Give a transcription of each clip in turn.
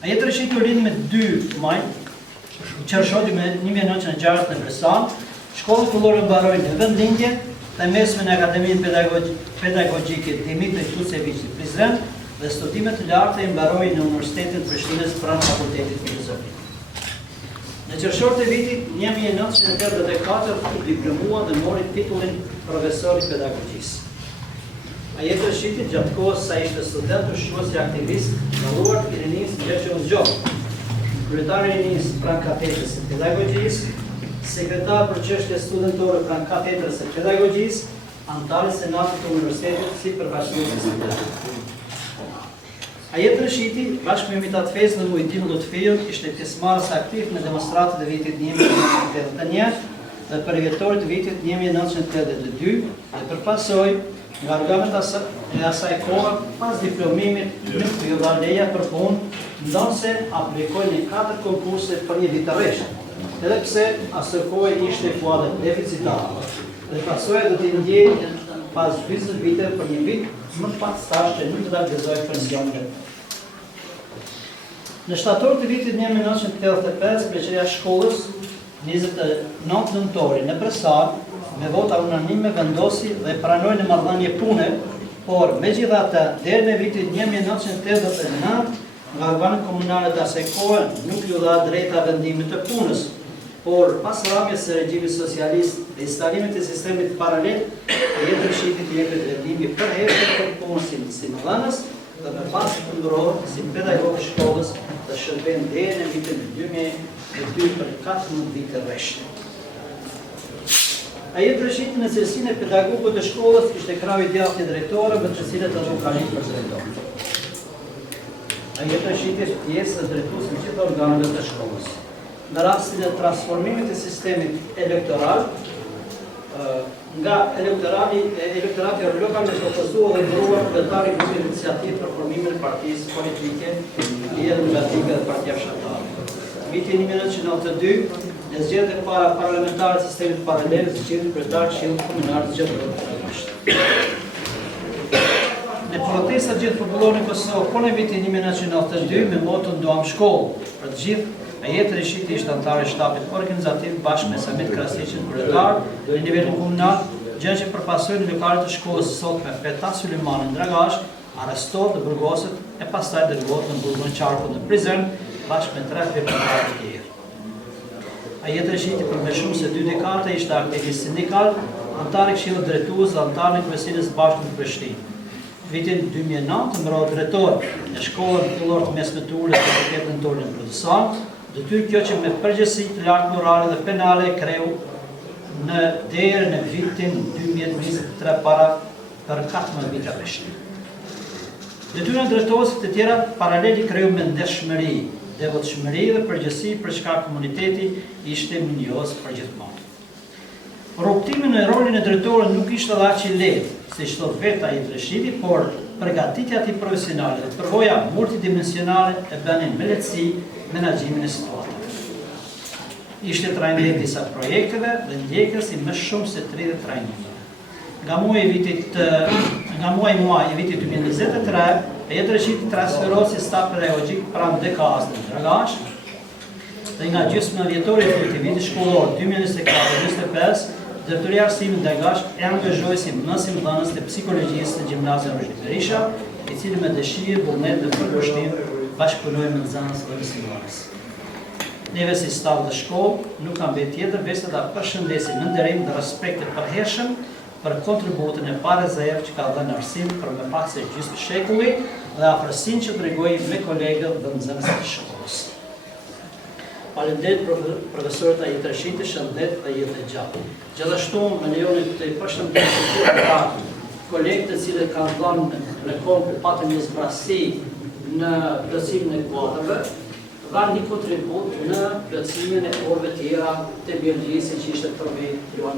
A jetë rëshit të rinë me 2 maj, qërshoti me 1906 në Besan, shkollët fillore mbarojnë në vendlindje dhe mesme në Akademinë Pedagogjike Dimitri Tucević në Prizren dhe studimet të larta i mbarojnë në Universitetin Prishtinës pranë Fakultetit Filozofik. Në qershor të vitit 1984 diplomua dhe mori titullin profesor i pedagogjisë. A jetë rëshiti gjatë kohës sa ishte student të shuës i aktivist lauruar i rinis Gjergje Uzgjon, kryetari i rinis pranë katedrës së pedagogjisë, sekretar për çështje studentore pranë katedrës së pedagogjisë, antar i Senatit të Universitetit si përfaqësues i studentit. A jetë rëshiti, bashkë me Mitat Fezë në Muhittin Lutfiu, ishte pjesëmarrës aktiv në demonstratët e vitit 1981 dhe përvjetorit vitit 1982 dhe përpasoj nga organet e asaj kohë pas diplomimit në Filolaleja për punë, ndonse aplikoj në 4 konkurse për një vitarresht, edhe pse asaj kohë ishte fuadet deficitare dhe pasoj do t'i ndjekë pas 20 vite për një vit më pak stashtë nuk të da gëzoj pensionë. Në shtator të vitit 1985, pleqeja shkollës 29 nëntori në Bresar, me vota unanime vendosi dhe pranoi në marrëdhënie pune, por megjithatë deri në vitin 1989, nga organet komunale të asaj kohe nuk ju dha drejta vendimit të punës, por pas rrapjes së regjimit socialist dhe instalimit të sistemit paralel, jetë rëshitit jepet vendimi për herë për punësin si mëdhënës dhe për pasi të ndërorë si pedagog i shkollës të shërben deri në vitin 2002 për 14 vite rreshtë. A jetë rëshit në cilësinë e pedagogët të shkollës ishte krau i djathtë i drejtore me të cilët të dukarit për drejtorë. A jetë rëshit ishte pjesë dhe drejtues në gjithë organeve të shkollës. Në rastin e transformimit të sistemit elektoral, nga elektorati lokal në propozuar dhe ndëruar dhe tari në iniciativë për formimin e partisë politike i Demokratike dhe Partia Shqiptare. Vitin 1992, në zgjedhjet e para parlamentare të sistemit paralel zgjedhjet kryetar Këshillit Kombëtar të Gjithë. Në protestat gjithë popullore në Kosovë, por në vitin 1992 me moton "Duam shkollë" për të gjithë. A jetë rëshiti ishte antar i shtapit organizativ bashkë me Samir Krasiqin kryetar në nivelin komunal, gjë që përpasoi në lokalet të shkollës sot me Feta Sulejmanin Dragash, arrestuar të burgosit e pastaj dërguar në burgun Qarku në Prizren bashkë me 3 veprimtar të tjerë. A jetë rëshiti për më shumë se 2 dekade ishte aktivist sindikal, antar i Këshillit Drejtues dhe antar në Kryesinës bashkë në Prishtinë. Vitin 2009 mbrojt drejtor në shkollën fillore mesmetule të Fakultetit Tonë në Kurdistan, detyrë kjo që me përgjegjësi të lartë morale dhe penale kreu në deri në vitin 2023 para për 14 vite rreshtë. Detyra e drejtuesit të tjera paraleli kreu me ndeshmëri, devotshmëri dhe përgjegjësi për çka komuniteti ishte minjos përgjithmonë. Rrugtimi në rolin e drejtorit nuk ishte dhe aq i lehtë, siç thot vetë ai Reshidi, por përgatitja e tij profesionale dhe përvoja multidimensionale e bënin me lehtësi menaxhimin e situatës. Ishte trajner disa projekteve dhe ndjekës i më shumë se 30 trajnerë. Nga muaji i vitit 2023, jetë Reshidi transferoi si staf pedagogjik pranë dekazit në Dragash dhe nga gjysma vjetore e këtij viti shkollor 2024-2025, Zërturia Arsimit Dragash e angazhoi si mësimdhënës të psikologjisë në Gjimnazion Vojtilla Berisha, i cili me dëshirë, vullnet dhe përkushtim bashkëpunoi me nxënës dhe mësimdhënës. Neve si staf të shkollë nuk kam vetë tjetër veçse ta përshëndesim në nderim dhe respekt të përhershëm për kontributin e parezervë që ka dhënë Arsim për më pak se gjysmë shekulli dhe afërsinë që tregoi me kolegët dhe nxënësit të shkollës. Faleminderit profesorët e jetë Reshiti, shëndet dhe jetë gjatë. Gjithashtu më lejoni të përshëndesim gjithë kolegët të cilët kanë dhënë në kohë patën një zbrasi në plotësimin e kuotave, dha një kontribut në plotësimin e orëve tjera të biologjisë që ishte provej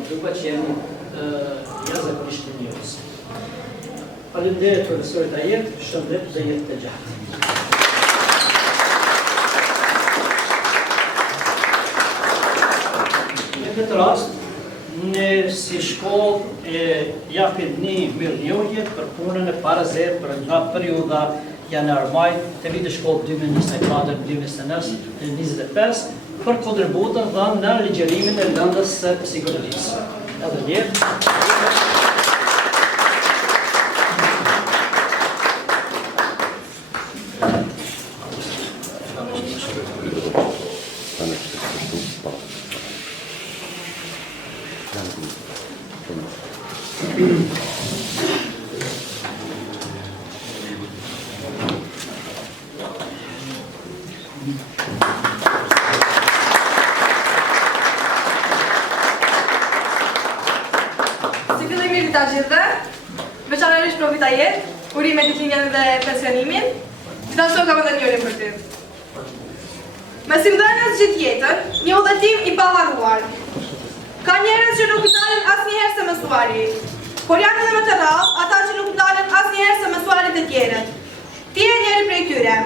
duke që jemi jashtëzakonisht të njohës. Faleminderit profesorët e jetë, shëndet dhe jetë të gjatë. Në këtë rast, ne si shkollë japim një mirënjohje për punën e parezervë për nga perioda janar-maj të vitit shkollë 2024-2025 për kontributën dhënë në ligjërimin e lëndës së sigurisë. Veçanërisht profita jetë, urimet e kimjen dhe pensionimin, që ta shumë ka më dhe njërin për ty. Me si mdojnës gjithë jetën, një udhëtim i pallaguar. Ka njerëz që nuk ndalen asnjëherë se mësuari, por janë edhe më të rrallë ata që nuk ndalen asnjëherë se mësuarit e tjerët. Ti je njëri prej tyre.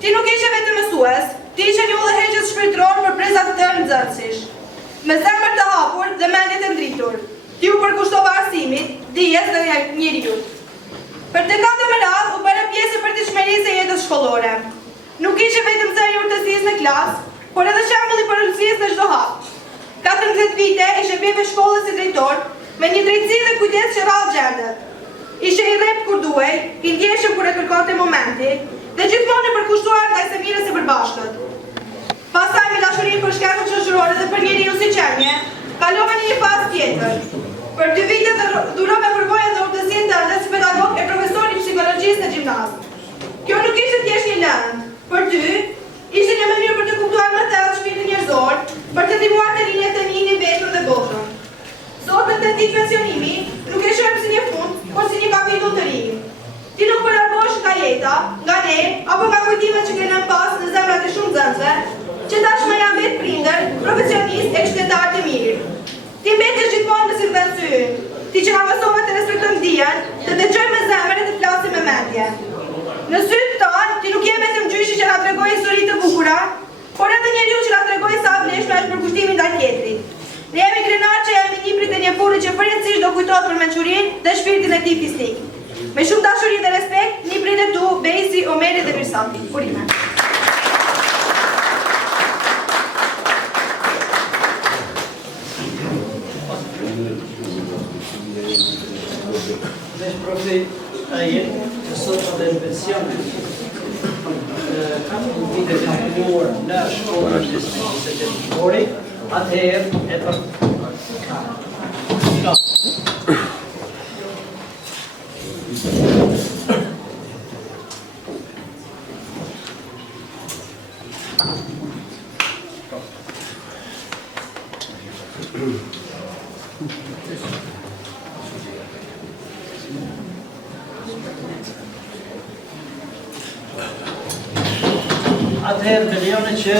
Ti nuk ishe vetëm mësues, ti ishe një udhëheqës shpirtëror për prezat të nxënësish. Me zemër të hapur dhe mendje të ndritur, ti u përkushtova arsimit, dijes dhe njeriut. Për dekade më radhë u bëre pjesë për të çmerisë e jetës shkollore. Nuk ishe vetëm zëri i urtësisë në klasë, por edhe shembull i përulësisë në çdo hap. 14 vite ishe pjeve shkollës si drejtor, me një drejtësi dhe kujdes që rrallë gjendet. Ishe i rrejt kur duhej, i ndjeshëm kur e kërkonte momenti, dhe gjithmonë i përkushtuar ndaj së mirës së përbashkët. Pastaj me dashurinë për shkembën shoqërore dhe për njeriu si qenie, kalova në një fazë tjetër. Për 2 vite durova përvojën dhe urtësinë tënde si pedagog e profesori psikologjisë në gjimnaz. Kjo nuk ishte thjesht një lëndë, për ty ishte një mënyrë për të kuptuar më thellë shpirtin njerëzor, për të ndihmuar të rinjtë të njihnin vetën dhe boshën. Sot në të ditë pensionimi nuk e shohim si një fund, por si një kapitull të ri. Ti nuk po largohesh nga jeta, nga ne, apo nga kujtimet që kemi pas në zemrat e shumë nxënësve, që tashmë janë vetë prindër, profesionistë e qytetarë të mirë. Ti mbetjesh gjithmonë në sytë sy ynë, ti që na mësove të respektojmë dijen, të dëgjojmë me zemër e të flasim me mendje. Në sytë tonë, ti nuk je vetëm gjyshi që na tregoi histori të bukura, por edhe njeriu që na tregoi sa vlefshme është përkushtimi ndaj tjetrit. Ne jemi krenar që jemi një prit e një burri që përjetësisht do kujtohet për mençurinë dhe shpirtin e tij fisnik. Me shumë dashuri dhe respekt, një prit e tu, Bejsi, Omeri dhe Mirsati. Urime. Profit a jetë që sot dhe në pension në ditë e kampionuar në shkollën e distriktit të Shkorit, atëherë e për atëherë të lejoni që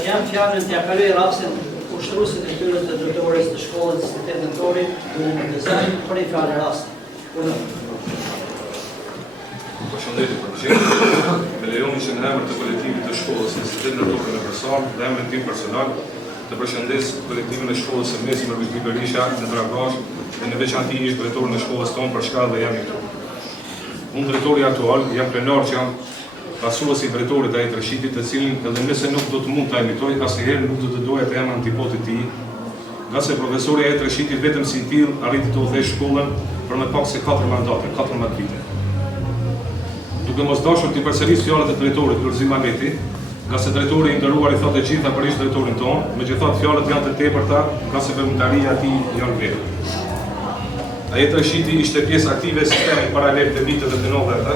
t'jam fjallën t'ja kaloj rapsin ushtruesit e tyre të drejtoris të shkollës të tentorit në Mërgëzaj për një fjallë rast. Përshëndetje përgjithë, me lejoni që në emër të kolektivit të shkollës në Institutin Tentor të Mërgëzaj dhe emër tim personal të përshëndes kolektivin e shkollës së mesme Mërgëzaj Berisha në Dragazh dhe në veçantimisht drejtor në shkollës tonë për shkallë dhe jam i këtu. Unë drejtori aktual jam krenar që jam pasuesi i drejtorit Ajit Rëshidit, të cilin edhe nëse nuk do të mund të imitoj, asnjëherë nuk do të doja të jem antipod i tij, nga se profesori Ajit Rëshidit vetëm si i tillë arriti të udhëheqë shkollën për më pak se 4 mandate, 14 vite. Duke mos dashur të përsëris fjalët e drejtorit Gërzi Mameti, nga se drejtori i nderuar i thotë gjitha për ish drejtorin tonë, megjithatë fjalët janë të tepërta, nga se veprimtaria e tij janë vlerë. Ajit Rëshidi ishte pjesë aktive e sistemit paralel të viteve të 90-të,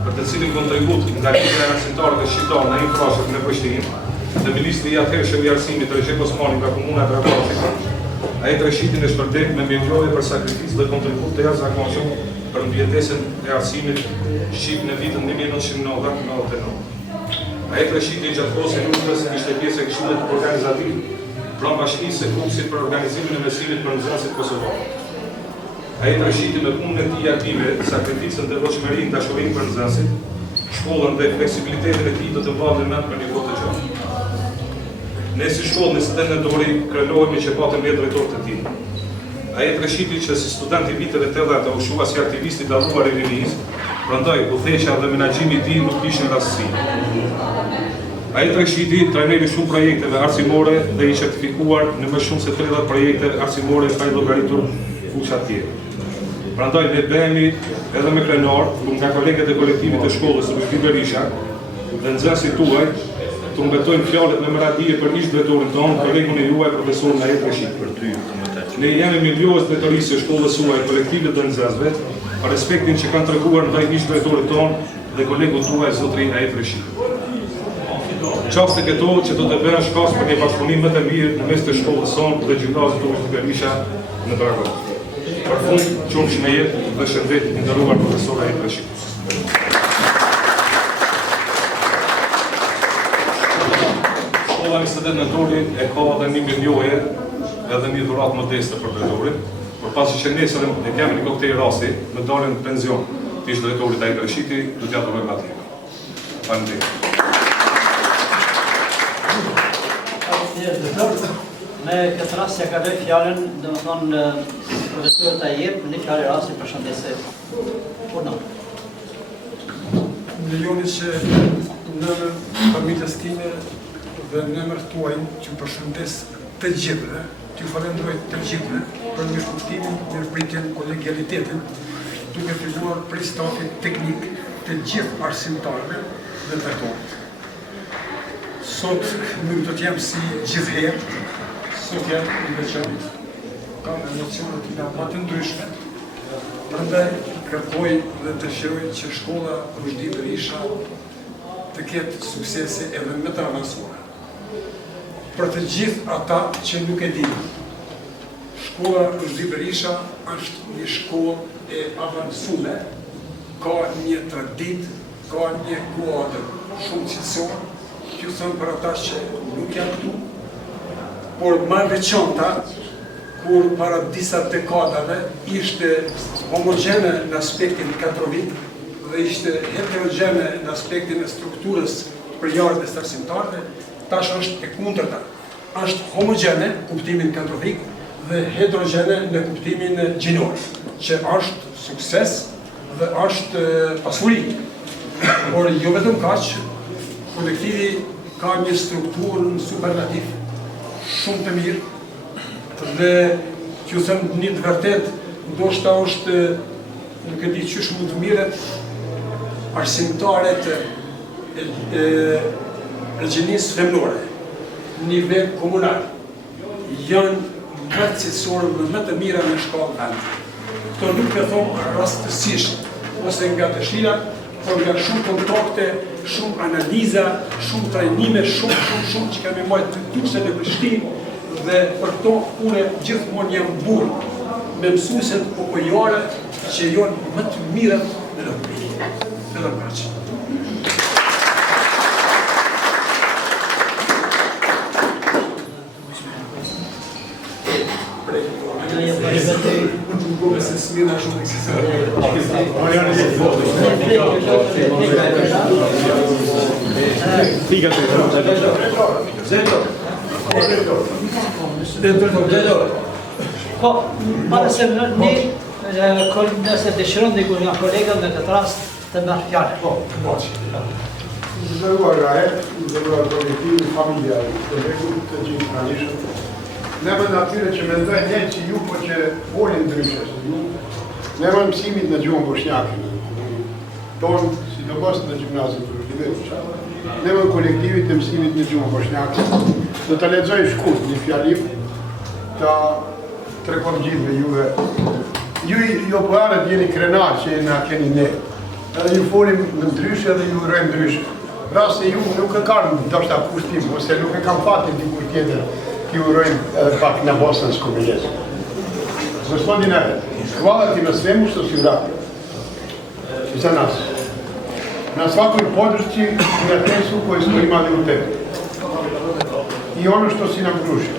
për të cilin kontribut nga lidhja e arsimtarëve shqiptar në infrastrukturën në Prishtinë dhe ministri i atëhershëm i arsimit Recep Osmani nga komuna e Dragazhit, Ajit Rëshidin e shpërndem me mjengëlloje për sakrificë dhe kontribut të jashtëzakonshëm për mbjetesën e arsimit shqip në vitin 1990-1999. Ajit Rëshidi gjatë kohës së luftës ishte pjesë e këshillit organizativ pranë bashkisë së KUKS-it për organizimin e mësimit për nxënësit kosovar. Ajit Rëshidi me punën e tij aktive, sakrificën dhe devotshmërinë, dashurinë për nxënësit, shkollën dhe fleksibilitetin e tij do të mbajmë mend për një kohë të gjatë. Ne si shkollë në Institutin Tentor krenohemi që patëm me drejtor të tij. Ajit Rëshidi që si student i viteve të 80-të u shua si aktivist i dalluar i rinisë, Prandaj, udhëheqja dhe menaxhimi i tij nuk ishin rastësi. Ai trashiti trajneri shumë projekteve arsimore dhe i certifikuar në më shumë se 30 projekte arsimore pa llogaritur fusha tjetër. Prandaj ne bëhemi edhe me krenar, nga kolegët e kolektivit të shkollës Luigi Berisha, dhe nxënësit tuaj, të mbërtojmë fjalët me meravije për ish drejtorin tonë, kolegun e juaj profesorin Ajit Reshid për ty. Ne jemi mirënjohës drejtorisë së shkollës suaj, kolektivit të nxënësve, për respektin që kanë treguar ndaj ish drejtorit tonë dhe kolegut tuaj zotri Ajit Reshid. Qasë të këto që do të bëhen shkas për një bashkëpunim më të mirë në mes të shkollës sonë dhe gjimnazit Luigi Berisha në Dragos. Për fund, qonë shmejet dhe shëndet në ndëruar profesor Ajit Reshid. Shkolla 21 nëntori e ka edhe një milioje edhe një dhurat modeste për drejtorit, por pasi që nesër e kemi një koktej rasti me daljen në penzion të ish drejtorit Ajit Reshidi, do t'ja dhurojmë atje. Faleminderit. Në këtë rast ja ka dhe fjallën, dhe më thonë, profesorët Ajit, në fjallë rasti për shëndese. Urna. Në joni që në familjes time dhe në emër tuaj që përshëndes të gjithëve, që falenderoj të gjithëve për një kuptimin, një pritjen, kolegialitetin, duke filluar prej stafit teknik të gjithë arsimtarëve dhe të tonë. Sot nuk do t'jem si gjithëherë, sot jem në veçantë, kam emocione tina më të ndryshme. Prandaj kërkoj dhe dëshiroj që shkolla Luigi Berisha të ketë suksese edhe më të avancuar. Për të gjithë ata që nuk e dinë, shkolla Luigi Berisha është një shkollë e avancuar, ka një traditë, ka një kuadër shumë cilësor, që thëmë për ata që nuk janë këtu, por më veçanta, kur para disa dekadave ishte homogene në aspektin kadrovik dhe ishte heterogene në aspektin e strukturës përjarët e arsimtarëve, tash është e kundërta. Është homogene në kuptimin kadrovik dhe heterogene në kuptimin gjinor, që është sukses dhe është pasuri. Por jo vetëm kaq, kolektivi ka një strukturë superlativ, shumë të mirë, dhe që thëmë një të vërtet, ndoshta është, nuk e di qysh mund të mirët, arsimtarët e gjinisë femnore, në nivel komunal, janë përcitësorë më të mira në shkollë të andë. Këto nuk të thonë rastësisht, ose nga dëshira, por nga shumë kontakte, shumë analiza, shumë trajnime, shumë që kemi majtë të tukse dhe përshtim, dhe për këto une gjithmonë jam burë me mësueset popojare që janë më të mirët me në të mirë. Edhe më kaqë. Gove se smira shumë Po, pare se nëse dëshiron dhe nga kolegën në këtë rast të nga fjarë. Po, Zëruar Rajet, zëruar kolektivi familjarë, të regu të gjithë anishëm. Ne vëd atyre që mendoj njëjtë që ju, po që folin ndryshe që ju, ne vëd mësimit në gjuhën bosnjake, tonë, si të mështë në gjimnazit të Luigi. Ne vëd kolektivit të mësimit në gjuhën bosnjake, do të lexoj shkurt një fjalim të trekon gjithve juve. Ju jo parët jeni krenar që na keni ne, edhe ju folim në ndryshe dhe ju rrejmë ndryshe. Raste ju nuk e karën do shta kustim, ose nuk e kam fatin dikur tjetër, ju urojmë edhe pak në Bosnën Skopjelec. Gospodin Evet, hvala ti na svemu što si uradio za nas. Na svakoj podršci i prijateljstvu koje smo imali u tebi. I ono što si nam pružio.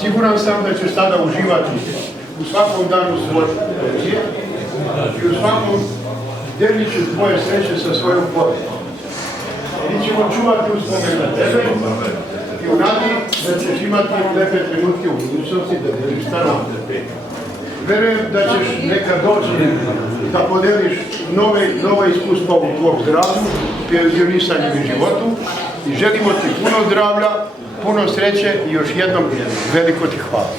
Siguran sam da ćeš tada uživati u svakom danu svoje poezije i u svakom deliću tvoje sreće sa svojom poezijom. Mi ćemo čuvati uspomene na tebe i u nadi da ćeš imati lepe trenutke u budućnosti da deliš sa nama. Verujem da ćeš nekad doći da podeliš nova iskustva u tvog zdravlju, pionirisanju u životu i želimo ti puno zdravlja, puno sreće i još jednom veliko ti hvala.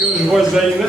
Još voz za ime?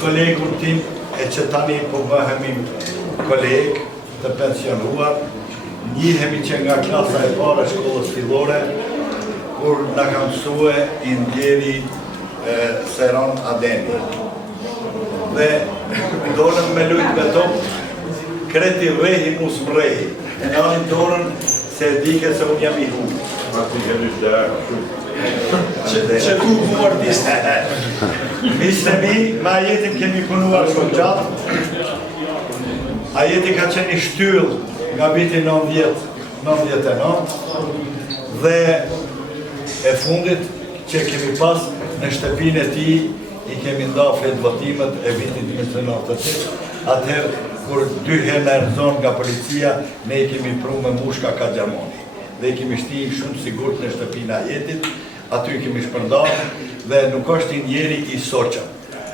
Kolegun tim e që tani po bëhemi kolegë të pensionuar, njihemi që nga klasa e para shkollës fillore, kur na ka mësue i ndjeri Seran Ademi. Dhe dorën me lujtë beton, kreti rehi mus më rehi. Në alin dorën se dike se unë jam i hunë. Ma të gjë një të kështu. Që ku mordi. Mishë mi, me ajetin kemi punuar shumë gjatë. Ajeti ka qeni shtyll nga viti 99 dhe e fundit që kemi pas në shtëpinë e ti i kemi nda flet votimet e vitin 1998. Atëherë, kur 2 herë në rëzon nga policia, ne i kemi pru me mushka ka Gjermoni. Dhe i kemi shtim shumë sigur në shtëpinë ajetit, aty i kemi shpërndarë dhe nuk është i njeri i soqa.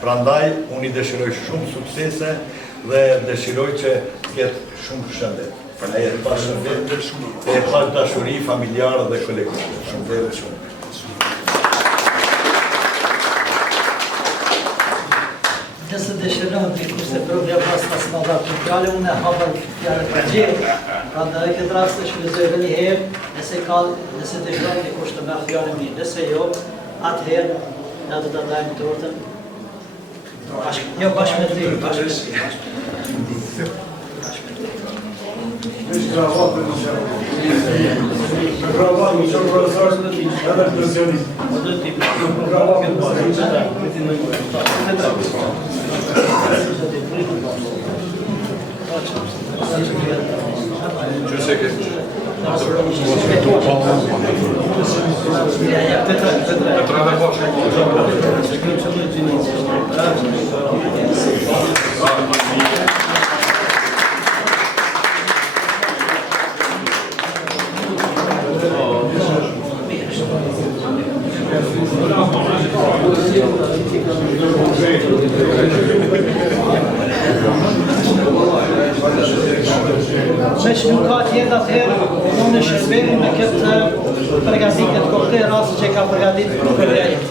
Prandaj, unë i dëshiroj shumë suksese dhe dëshiroj që jetë shumë shëndet. A jetë pas shëndet, e pas dashuri familjarë dhe kolektive. Shëndet shumë. Nëse dëshirën të kushte të rrëdhja pas pas më dha të fjallë, unë e hapër fjallë për gjithë. Pra në këtë rast të shvizoj dhe një herë, nëse dëshirën të kushte me fjallë një, nëse jo, atëherë, në do të dajmë tortën. Jo, bashkë me të bashkë me të. Bravo, shumë profesor, edhe pensionist. Bravo, Që nuk ka tjetë atëherë, unë në shërberin në këtë përgatit, këtë kokte rasë që ka përgatit të përgatit.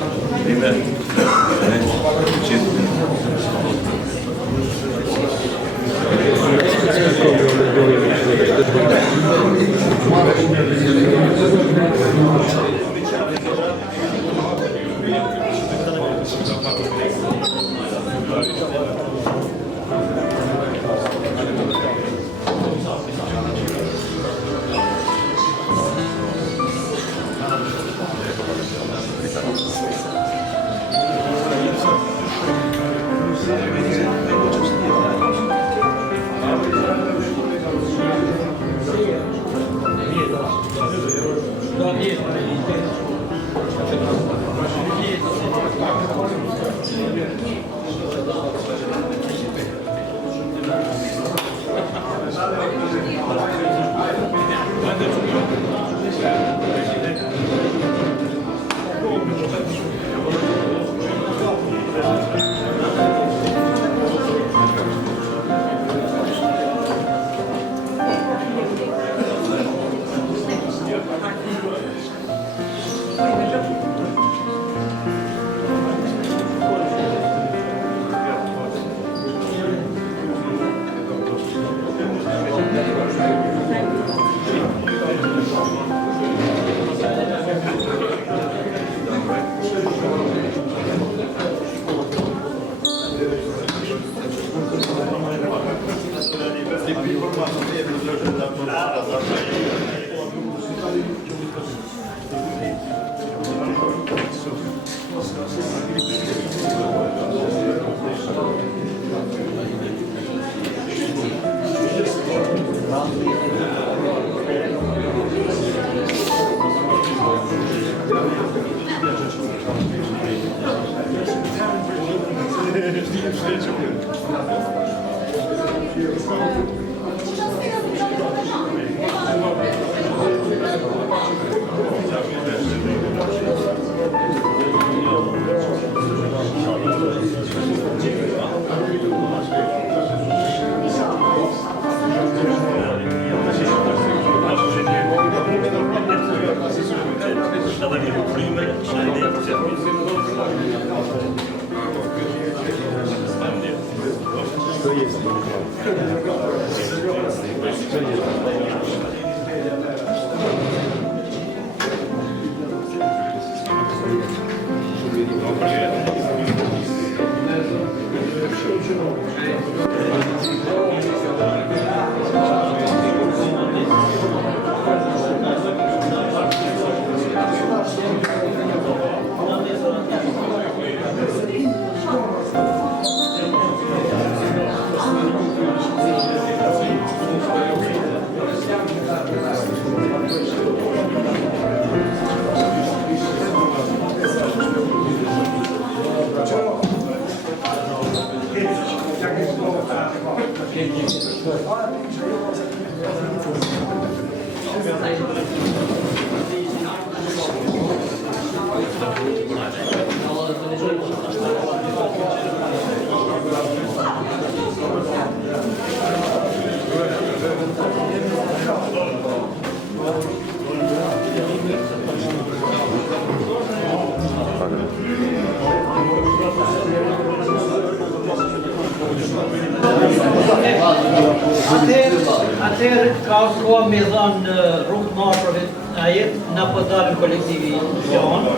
Atëherë ka koha me dhanë rrugë të mafrëve, aje na po dalën kolektivi janë,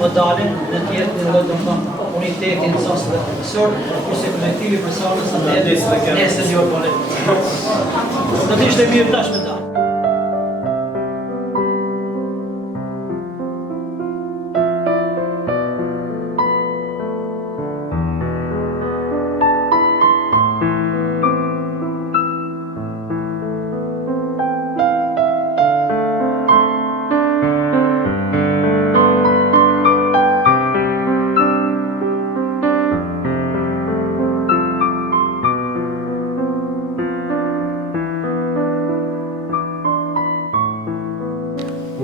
po dalën në tjetë në dhe unitetin në sasë të profesor, kurse kolektivi profesorës nesër një orë. Në të ishte mirë tash me da.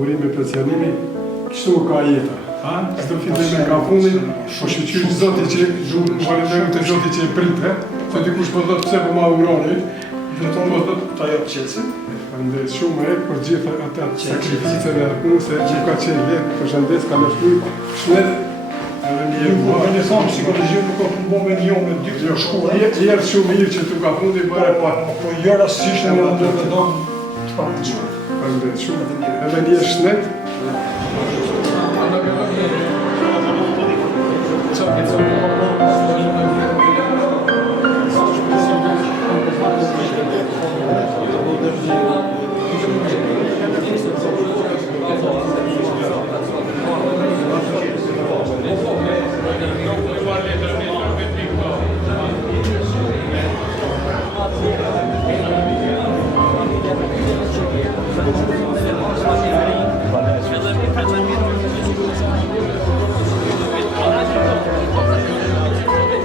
Urime pensioneri, kështu ka jeta. Çdo fitë me ka punin, po shqyr zoti që falenderoj të zoti që e prit, se dikush po thotë pse po ma uroni, vetëm po thotë ta jap qesin. Falenderoj shumë për gjithë ata sakrificën e punës që ka qenë jetë, përshëndes ka shkuar shlet. Në thonë psikologjia nuk ka punë me një me dy të shkuar. Jep shumë mirë që tu ka punë bëre pa. Po jo rastisht në ndonjë dom të pamundshme. Falenderoj shumë. Edhe një shnet. Ciao, che Thank you.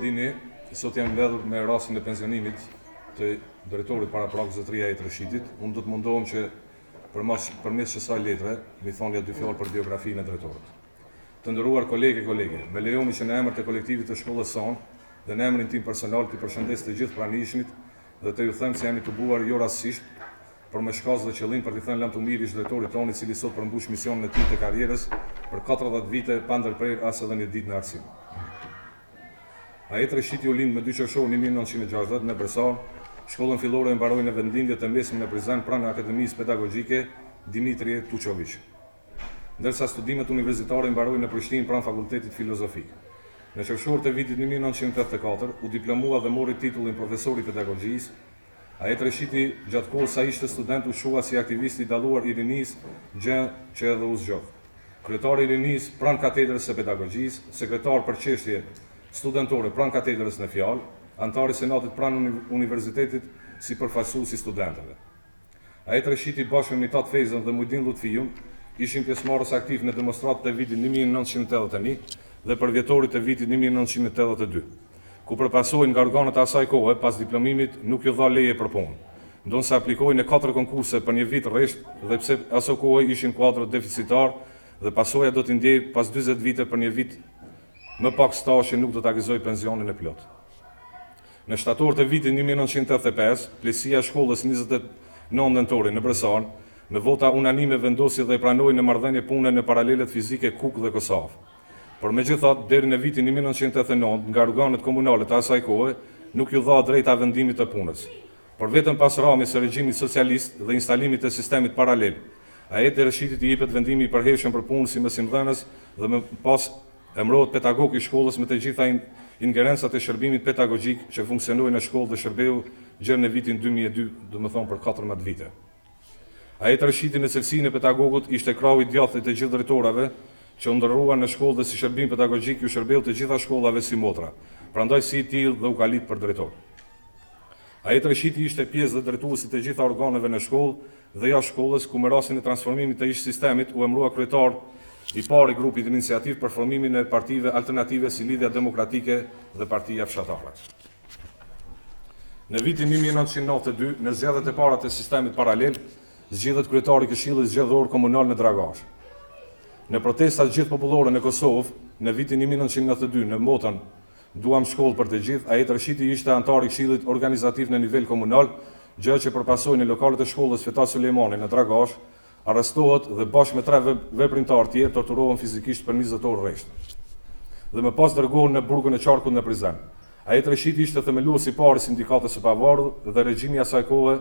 dini, sot jam mbledhur me rastin e pensionimit të drejtorit para prag zotëria e Rëshidit. Unë do të mundohem që përmes kësaj letre mi thonja dy fjalë për biografinë e drejtorit. Të nderuar kolege, me lejoni që në emër të kolektivit të shkollës sonë dhe në emrin tim personal të përshëndes të gjithë pranishmit dhe të ju them se jam i tubuar jo rastësisht për me shkaz dhe qëllim për t'i thënë lam të mirë ish drejtorit tonë i cili sot përmbush misionin e tij të karrierës për 40 vite pa ndërprer as edhe një ditë në arsim. Ajet Rëshidi u lind me 2 qershor 1960 në Bresar. Shkollën fillore e mbaroi në vendlindje të mesme në Prizren pranë Akademisë Pedagogjike Dimitrie Tuçović. Ndërsa studimet universitare i mbaroi në Prishtinë pranë Fakultetit Filozofik. Në qershor të vitit 1984 u diplomua dhe mori titullin profesor i pedagogjisë. Ajet Rëshidi gjatë kohës sa ishte student u shua si aktivist i dalluar i rinisë, gjë që edhe u zgjodh. Kryetari i rinisë pranë katedrës së pedagogjisë, sekretar për çështje studentore pranë katedrës në fjalë, antari senatit pranë universitetit si përfaqësues i studentëve. Ajet Rëshidi bashkë me Mitat Fezën dhe Mujdin Lutfiun ishin pjesëmarrës aktiv në demonstratat e vitit 1981 dhe për vjetorit e vitit 1982, ku përpasojnë nga organet e asaj kohe pas diplomimit nuk ju dha leje për punë, ndonëse aplikojnë në 4 konkurse për një vit rresht dhe pse aso kohë ishin kuadro deficitar dhe pasoja do t'i ndjej pas 40 vite për një vit më pak stazh që nuk do t'a gëzoj pensionin e plot. Në shtator të vitit 1985, plesia e shkollës 29 nëntori në Bresar, me vota unanime vendosi dhe i pranoi në marrëdhënie pune në paralelet fizike Kuk dhe Kosovë. Por megjithatë, deri në vitin 1989, nga organet komunale të asaj kohe, nuk ju dha drejta vendimit të punës. Por vetëm pas rrahjes së regjimit socialist dhe instalimit të sistemit paralel, Ajet Rëshidit i jepet vendimi i përhershëm për punë si mësimdhënës dhe më pas emërohet pedagog i shkollës me të gjitha ingerencat e shërbimit pedagogjik që funksionoi në shkollë dhe shërbeu gjërë në vitin 2002, do më thonë për 14 vite. Ajet Rëshidi në cilësinë e pedagogut ishte krau i djathtë të gjithë drejtorave që ndërruan në shkollë dhe si shërbim pedagogjik ju shërbeu të gjitha shkollave si motra, prandaj si i tillë dhe u kalit për drejtor. Ajet Rëshidi ishte pjesë dhe drejtuesi të gjitha organeve në shkollë dhe jashtë shkollës, ku me rastin e transformimit të ish sistemit u emërua kryetar i parë i grupit iniciativ për formimin e partive alternative si Lidhja Demokratike dhe Partia Fshatare. Në vitin 1992, në zgjedhjet e para të sistemit paralel, zgjidhet kryetari i Këshillit Zgjedhor Komunal në Dragash. Në protestat gjithë popullore në Kosovë, në vitin 1992 në motën Duam shkollë për të gjithë, Ajet Rëshidi ishte antar i Këshillit Organizativ në nivel komunal, gjë që përpasoi në lokalet e shkollës Feta Sulejmani në Dragash, arrestohet dhe bashkë me 3 veprimtarë tjerë torturohen fizikisht për 20 orë rresht. Dhe më pas dërgohen në burgun e Qarkut në Prizren. Ajet Rëshidi ishte themeluesi i parë i sindikatës së pavarur dhe regjimi i asaj kohe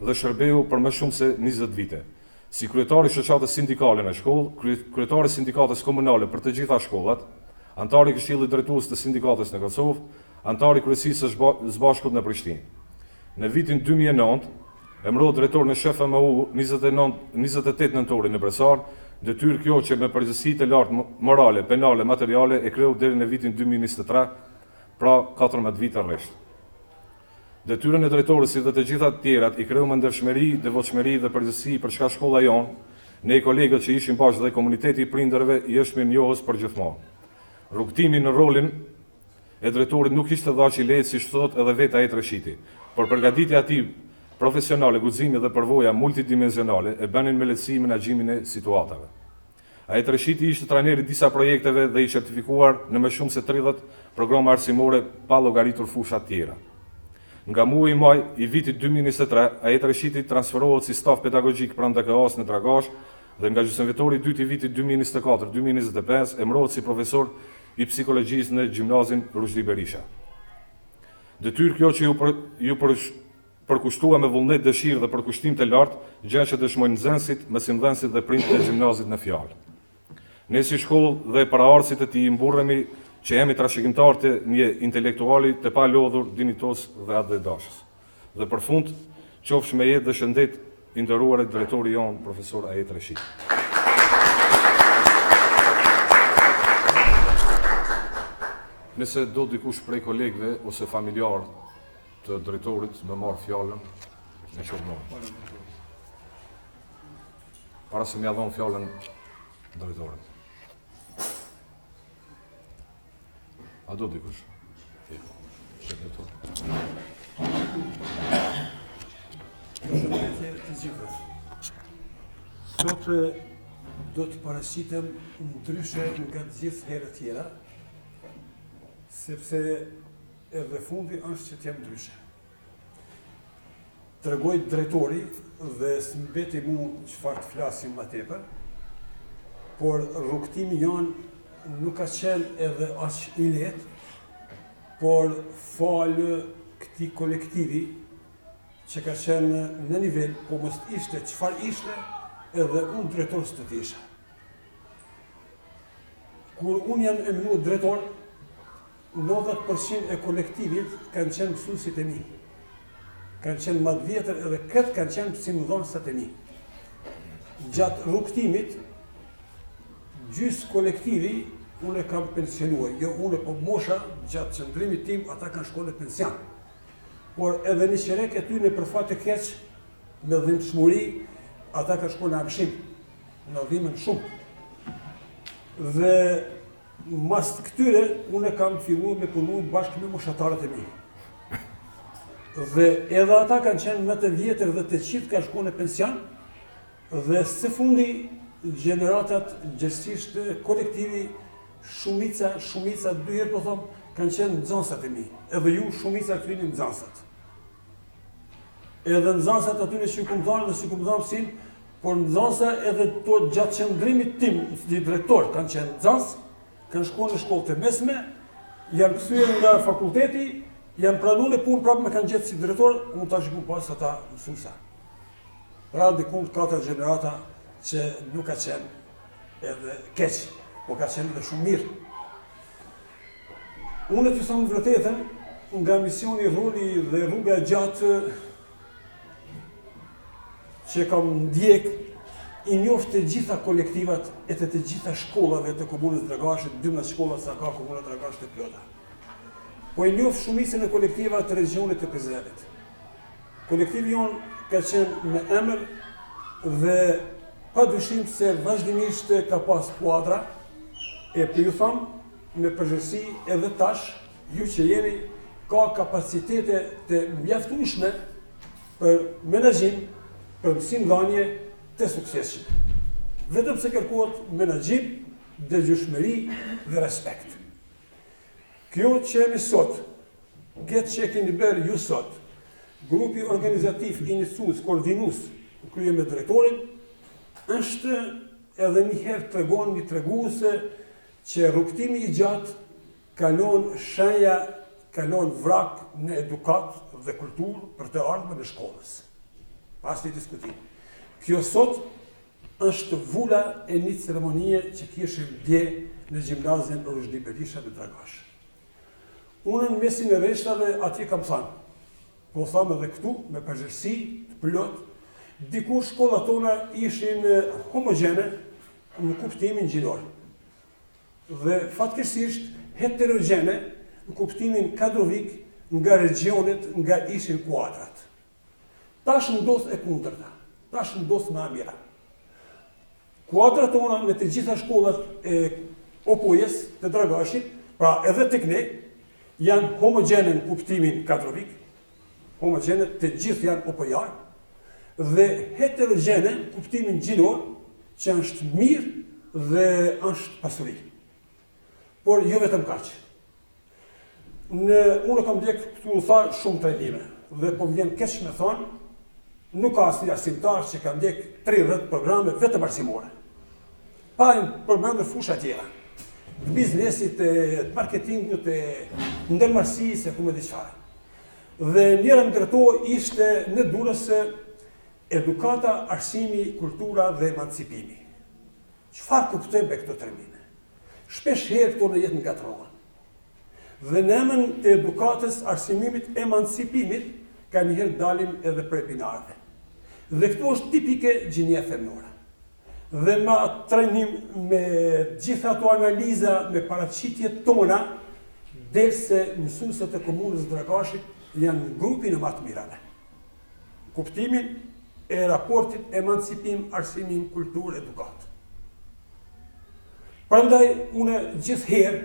dhe shërbeu për më shumë se 20 vite. Si kryetari i shoqatës sindikale në shkollë, kryetari i sindikatës komunale për të gjitha shkollat, antari i Këshillit Drejtues të sindikatës në Kosovë, antari i kryesisë së Bashkut në Prishtinë. Në vitin 2009, emërohet drejtor në SHFMU 28 nëntori në Bresar, detyrë kjo që me përgjegjësi të lartë morale, penale, materiale e kreu deri në vitin 2023, pra 14 vite rresht. Detyrën e drejtorës si dhe të gjitha të tjerat i kreu me ndershmëri, devotshmëri dhe përgjegjësi për çka shkolla jon, ne kolegët që ishin bashkë dhe komuniteti i prindërve i është mirënjohës përgjithmonë. Rrugtimi në rolin e drejtorit nuk ishte dhaqë i lehtë siç thot edhe vetë Ajet Rëshidi, por përgatitja e tij profesionale, guximi dhe përvoja multidimensionale e bënin me lehtësi menaxhimin e situatave. Ajet Rëshidi ishte trajneri disa projekteve dhe i certifikuar në më shumë se 30 programa arsimore pa llogaritur fusha të tjera. Nga muaji maj i vitit 2023, Ajet Rëshidi transferohet si staf pedagogjik pranë DKA-s në Dragash dhe nga gjysmëvjetori i dytë i vitit 2024-2025 emërohet si profesor i psikologjisë në gjimnazin Rushdi Berisha. Detyrë kjo që ju përkushtua me vullnet, dëshirë dhe përkushtim të lartë, gjë që dëshmojnë nxënësit, mësimdhënësit dhe prindërit e gjimnazit në fjalë. Ne si shkollë dhe paraardhësit e tij mburremi që jemi trashëgimtar të një intelektuali të pa lodhur, dinitos dhe atë dashës. Dhe për fund, qofsh me jetë dhe shëndet i nderuar e drejtori jon, profesor Ajet Rëshidi. Nëse do dikush prej kolegëve ose familjar të drejtorit me marr fjalën, në qoftë. Para se m'ia dhon fjalën drejtorit. A do dikush? Përshëndetje të gjithëve. Sot do të parashitem ndryshe nga të gjithë herët tjera, sepse edhe fundi është që t'jem ndryshe. Tregoj drejtori dhe s'mbeti mu çfarë të flasim më tepër, por rrugtimi janë nuk ka qenë edhe aq i lehtë, por falë këtij kolektivi që ka qenë në nivel, po mos ishte çfarë ishte, edhe unë drejtor së të tisha. Kur unë jam emëruar drejtor, 90% e kolektivit kanë qenë mësuesit e mi. Kanë qenë më të vjetër edhe këtë kanë qenë simdhënësat e mi. Gjatë rrugtimit, gjysmë kolektivi unë e kam pensionuar. Jo unë, po mosha, gjatë qëndrimit tim, ata kanë shkuar në pension. Por edhe një qerek e tyre për fat të keq, me dhimbshmëri, ata kanë shkuar në armshim, në dhimbën shumë. Dhe mas të këtyre, unë e kam filluar me punu bashkë me moshatarët e mi. Dhe edhe ata kanë qenë më të vjetër dhe të qitë kanë shkuar në pension, dhe së fundi gjeneratat gjithësisht kolektivi, shumica, dy herë po them, kanë qenë nxënësat e mi. Edhe ju shumica këtyre nxënësat. Edhe nxënësat atyre që ju kumëdhanë dhe që kumëdhanë pësim, por nxënësa edhe to gjatë qëndrimit tim, si drejtor, kanë qenë nxënës, kanë shkuar në shkollë të mesme, janë kthyer nga fakulteti, janë pranuar në punë prapë me kanë gjetë si drejtor, unë tash ku pas ata mësuesa. Pra diku 4 gjenerata që nuk ka qenë edhe keq, po ka qenë edhe shumë mirë. Unë të them vërtetën, nga misioni, roli dhe rruga e gjatë që kam ndjek, i njoft të gjitha kolektivat e të gjitha shkollave të komunës Dragashit, 12 shkolla sa ka komuna Dragashit e plota. Po i njoft shumicën e kolektiva të regionit të Prizrenit. Kolektivi jonë ka qenë me emër dhe pa dyshim se vazhdimisht ka pas kuadra, e për ju thamë me përgjërsi edhe tash, ju që jeni ka kapacitete të mjaftueshme për menaxhim, për mësimdhënie të suksesshme. Vetëm se kërkohet menaxhim, dëgjueshmëri dhe respekt. Kjo që jemi sot, këtë që keni bërë ju sot, grupi organizativ, iniciues, koordinues, krye me drejtorin, është edhe njëherë tregon një treguese që rrugtimi i gjatë kalon shenja, kalon vrak në edukat dhe kulturë për të ardhmen e shkollës. Pas një diskutim. Kjo sot është vula e një ceremonie që kishim dje në gjimnazin Ruzhdi Berisha në Dragash. Unë në mesin e reshtave atje kam thanë, po thamë edhe këtu, me përgjërsi, të plot, dikur shkollat tona ishin homogene në kuptimin gjinor. Dhe fatkeqësisht heterogene në kuptimin kadrovik nga regionet, nga ishin kuadrat. Tash ndodh e kundërta, tash ndodh më mira. Kuadrat tona në të gjitha shkollat e opojës të Dragashit, pra edhe tek ne, janë homogene në kuptimin kadrovik, homogene të gjithë janë opojare, dhe heterogene në kuptimin gjinor, që është mirë dhe është pasuri. Por jo vetëm kaq. Unë kam ndjek këtu u tha shumë trajnime, dhe po vjen keq me thonë, nuk ka asnjë arsimtar që ka ndjek 30 programe vetëm arsimore. Pa përmendur fusha tjera. Të biznesit, të marketingut, të ndërmarrësisë, ku më di çfarë. Dhe njëra ndër to ishte në Durrës edukata, arsimi, kultura dhe emancipimi. Çfarë kuptoj me këto termine? Shpesh herë këto në jetë ngatrohen. Dhe në emën të edukatës, arsimimit, emancipimit, ka njëherë dalim edhe prej binarëve. Dhe këto është tipike gjinia femnore. Dhe ma trajnim me gjitha ato analiza, me paraqitjet tona, del se mësuesit e komunës Dragashit janë grupin e më të mirave. Kuptimin e raportit emancipim, arsimim, kulturë, edukat. Prandaj, une gjithherë,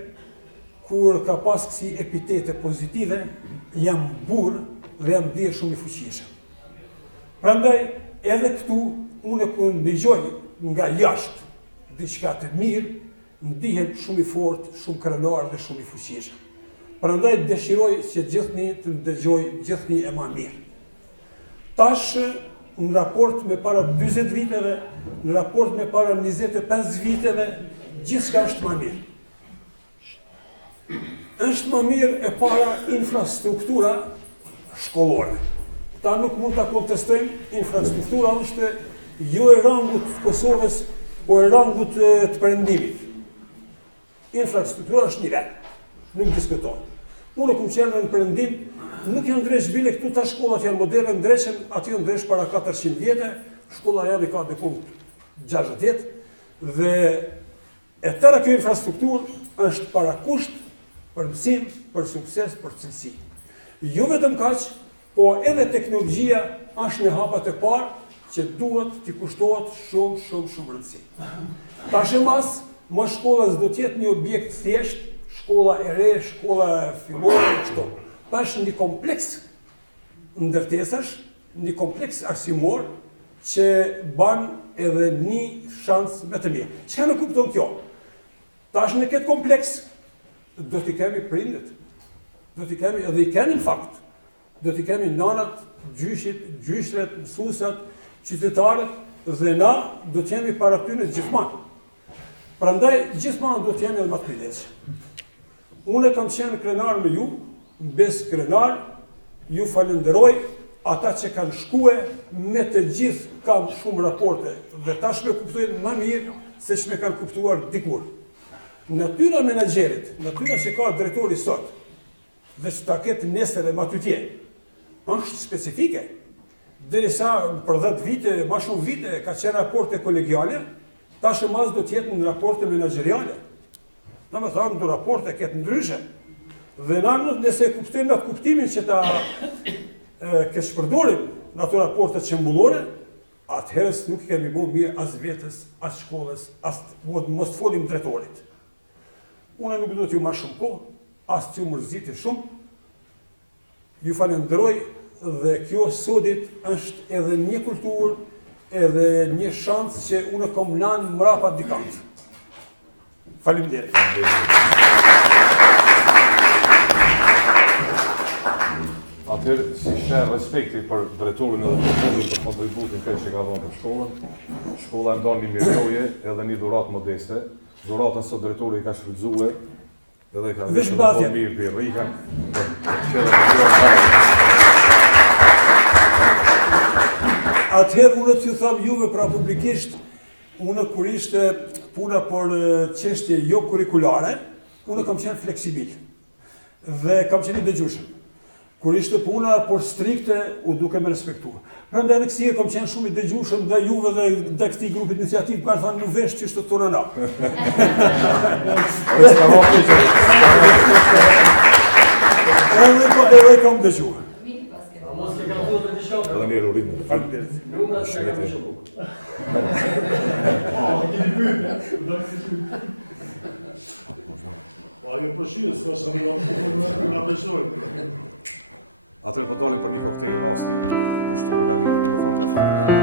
kur ka pas kësi epitete pozitive, jam burë dhe jam bjerë shumë i fuqishëm. Prandaj, edhe këtu, unë ku ndëgjoj nga jashtë diçka të mirë, ndihem shumë i fortë, shumë krenar dhe shumë i fuqishëm. Prandaj dëshiroj që gjithni të ndëgjoj gjithni e ma mirë. Tash, në raport me para 20 viteve, në raport me para 25 viteve, gjithçka është ma mirë. Është më mirë e para infrastruktura shkollore. Ta nuk mund të kontestojmë, infrastruktura është jo e rangut të Kosovës, po e rangut të Perëndimit. Infrastruktura është një vend, nuk diskutohet. Unë kom qenë në Perëndim, nuk janë ndresh bile këtu ta shkollat janë moderne, ndreshen, aty janë ndresh para 400 vjetë, shkolla janë ka dhe punkt 60 vjetë, dhe e tëra kjo infrastrukturë është para kusht për mësim, për sukses, për cilësi. Jo vetëm kaq, po edhe teknologjia është në hapat e parë që duhet t'i kushtohet shumë rëndësi. Tash e mas shkolla s'do t'jetë një objekt thjesht, shkolla e re, shkolla fillore, kështu. Është një kompleks ndërtesash, një kompleks arsimor që ban edhe një shans më të mirë. Çka në kupton kjo? Tash në këtë kompleks do t'i kemi prindët, do t'i kemi edhe i kemi në fakt, do t'i kemi nanat, gjyshit, gjyshret, mësusat, qytetarët, dhe na do t'jemi para tyre gjithmonë. Prandaj gjithmonë do t'jemi edhe më të kujdesshëm. Unë kam qenë krenar me ju, bes krenar, ju falenderoj, ata që kanë shkue, me të gjithë kam shumë raporte, dhe tash me kuptojnë më mirë se që me kanë kuptuar dikur. Natyra menaxherit, natyra që ka drejtori sot, dhe që ta ketë nesër e matutje, është specifike. Derisa për 10 vite, ma shumë vite, ka qenë raporte kolegiale, tash e mas do t'jetë në raporte menaxheriale. Në me thamë, në raporte ketë ndryshe. Dhe në nëse kuptojmë atë kuptimin që ta keshpërdorim në ato raportet qembullore, atëherës nuk kemi bo mirë as vetës, as shkollës, as mos folim drejtorit. Unë nuk do t'ju ma shumë kohë, as t'ju mërziti shumë, ju falenderoj dhe kjo sodit është edhe një kulturë, edhe një shansë që unë kom lanë mrapa dikant. Faleminderit. Atëherë, si shërë respekti për drejtorin edhe për kontributin këtë që ka dhënë për shkollën, shkolla ndonë një mirëjoje edhe një dhuratë modeste. Dhuratën sot drejtori i ka shfrytzuar edhe ka dhënë mirë për Rikën. Atëherë unë t'ju tham juve pra publikisht, unë kur ishte puna për çështje jo kurikulare, unë kam qenë fleksibil dhe kam qenë i dëgjueshëm. Kur ishte puna por strikte, u duke me respektuar. Prandaj edhe kësi kam qenë shumë i dëgjueshëm dhe juve dhe ndaj këtij grupi iniciativ ka thënë nuk vesh çështë tonë na. Edhe kam dëgjuar. Mos e kam thënë të shoh. Edhe mirë urim. Faleminderit. Nuk na shkoj më shumë. Ajo përshirë, s'ka sa në besoj. Atëherë po dalim për një koktejl rasti, është të përgatitur domethënë të familjarë.